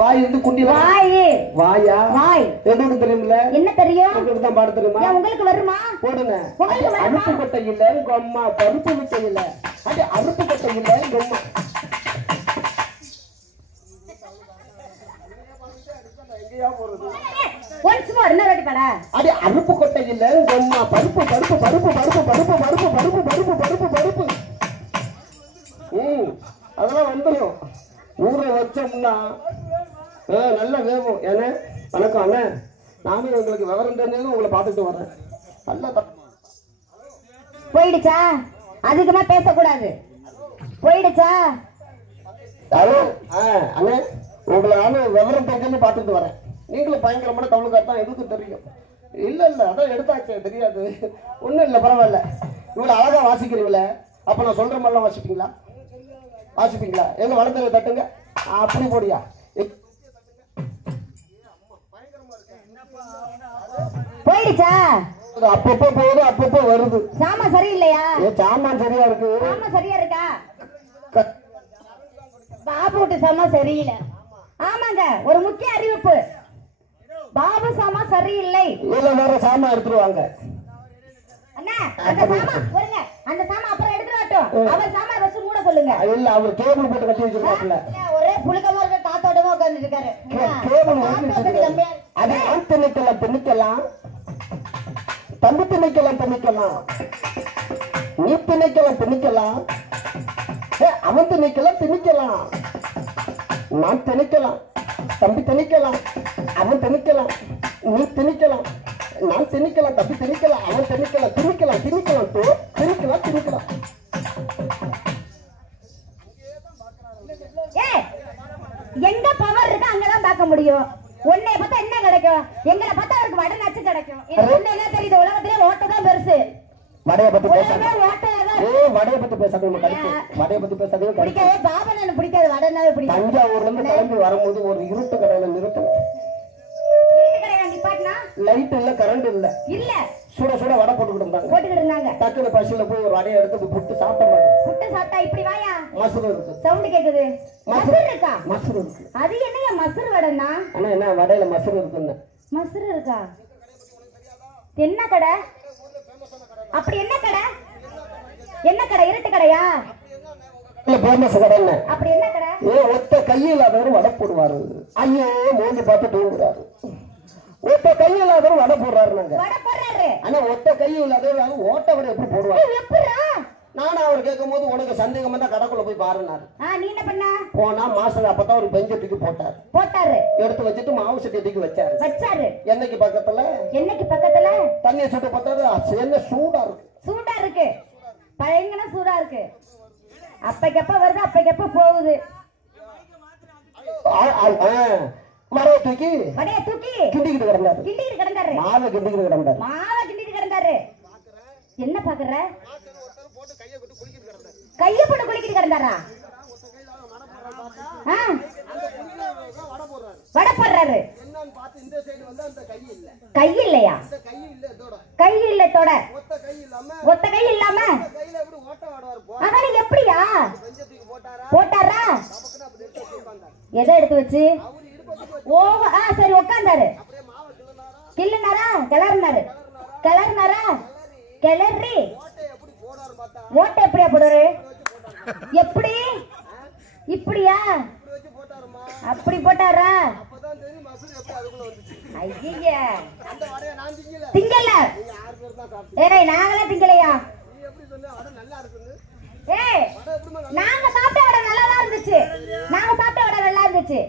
வாய் வந்து குண்டி வாய் வாயா வாய் எதுக்கு தெரியுமில்ல என்ன தெரியும் உங்களுக்கு தான் பாட தெரியுமா உங்களுக்கு வருமா போடுங்க அருப்பு கொட்டை இல்ல உங்க அம்மா பருப்பு மிட்டை இல்ல அது அருப்பு கொட்டை இல்ல உங்க அம்மா எங்கயா போறது ஒன்ஸ் மோர் என்ன ரெடி பட அது அருப்பு கொட்டை இல்ல உங்க அம்மா பருப்பு பருப்பு பருப்பு பருப்பு பருப்பு பருப்பு பருப்பு பருப்பு பருப்பு பருப்பு அதெல்லாம் வந்துடும் ஊற வச்சோம்னா நல்லா வேகும் ஏன்னா வணக்கம் அண்ணே நானும் உங்களுக்கு விவரம் தெரிஞ்சது உங்களை பார்த்துட்டு வரேன் நல்லா போயிடுச்சா அதிகமா பேசக்கூடாது போயிடுச்சா அண்ணே உங்களை நானும் விவரம் தெரிஞ்சு பார்த்துட்டு வரேன் நீங்களும் பயங்கரமான தமிழுக்காரத்தான் எதுக்கும் தெரியும் இல்ல இல்ல அதான் எடுத்தாச்சு தெரியாது ஒண்ணும் இல்ல பரவாயில்ல இவ்வளவு அழகா வாசிக்கிறீங்களே அப்ப நான் சொல்ற மாதிரிலாம் வாசிப்பீங்களா வாசிப்பீங்களா எங்க வளர்ந்து தட்டுங்க அப்படி போடியா போயிடுச்சா அப்பப்போ போகுது அப்பப்போ வருது சாமான் சரியில்லையா சாமான் சரியா இருக்கு சாமான் சரியா இருக்கா பாபு வீட்டு சாமான் சரியில்லை ஆமாங்க ஒரு முக்கிய அறிவிப்பு பாபு சாமான் சரியில்லை இல்ல வேற சாமான் எடுத்துருவாங்க அண்ணா அந்த சாமான் வருங்க அந்த சாமான் அப்புறம் எடுத்துறட்டும் அவர் சாமான் வச்சு மூட சொல்லுங்க இல்ல அவர் கேபிள் போட்டு கட்டி வச்சிருக்காருல ஒரே புளுக்கமா இருக்க காத்தோடமா உட்கார்ந்து இருக்காரு கேபிள் அது ஆண் திணிக்கலாம் தம்பி திணிக்கலாம் நீ திணிக்கலாம் அவன் திணிக்கலாம் நான் திணிக்கலாம் தம்பி திணிக்கலாம் அவன் திணிக்கலாம் நீ திணிக்கலாம் நான் திணிக்கலாம் தம்பி திணிக்கலாம் அவன் திணிக்கலாம் எங்க பவர் இருக்கு அங்கதான் பார்க்க முடியும் உன்னை பார்த்தா என்ன கிடைக்கும் எங்களை பார்த்தா அவருக்கு வடை நச்சு கிடைக்கும் இது என்ன தெரியுது உலகத்திலே ஓட்டதான் பெருசு வடைய பத்தி பேசாதீங்க பிடிக்காது பாபன் பிடிக்காது வடனாவே பிடிக்கும் தஞ்சாவூர்ல இருந்து கிளம்பி வரும்போது ஒரு இருட்டு கடையில நிறுத்தணும் லைட் இல்ல கரண்ட் இல்ல சுட சுட வடை போட்டுக்கிட்டு இருந்தாங்க டக்குனு பசியில போய் ஒரு வடையை எடுத்து புட்டு சாப்பிட்டா இப்படி வாயா மசூர் இருக்கு சவுண்ட் கேக்குது மசூர் இருக்கா மசூர் இருக்கு அது என்னையா மசூர் வடைனா அண்ணா என்ன வடையில மசூர் இருக்குன்னு மசூர் இருக்கா என்ன கடை அப்படி என்ன கடை இருட்டு கடையா பேமஸ் கடை அப்படி என்ன கடை ஒத்த கையில் அவர் வடை போடுவாரு ஐயோ மோந்து பார்த்து தூங்குறாரு ஒத்த கையில் இல்லாதவர் வடை போடுறாரு ஆனா ஒத்த கையில் இல்லாதவர் ஓட்ட வடை எப்படி போடுவாரு நானும் அவர் கேட்கும் போது உனக்கு சந்தேகமா தான் கடைக்குள்ள போய் பாருனாரு நீ என்ன பண்ண போனா மாசம் அப்பதான் ஒரு பெஞ்ச தூக்கி போட்டாரு எடுத்து வச்சுட்டு மாவு சட்டி தூக்கி வச்சாரு என்னைக்கு பக்கத்துல தண்ணியை சுட்டு பார்த்தாரு என்ன சூடா இருக்கு பயங்கர சூடா இருக்கு அப்பைக்கப்ப வருது அப்பைக்கப்ப போகுது வடைய தூக்கி கிண்டிக்கிட்டு கிடந்தாரு மாவை கிண்டிக்கிட்டு கிடந்தாரு என்ன பாக்குற கைய போட்டு குளிக்கிட்டு கிடந்தாரா வடை போடுறாரு கை இல்லையா கை இல்ல தொட ஒத்த கை இல்லாம அதான் எப்படியா போட்டாரா எதை எடுத்து வச்சு சரி உட்கார்ந்தாரு கிளறினாரு கிளறி ஓட்டை எப்படியா போடுறாரு எப்படி இப்படியா அப்படி போட்டாரா ஐயா திங்கல நாங்களே திங்கலையா நாங்க சாப்பிட்ட வடை நல்லா இருந்துச்சு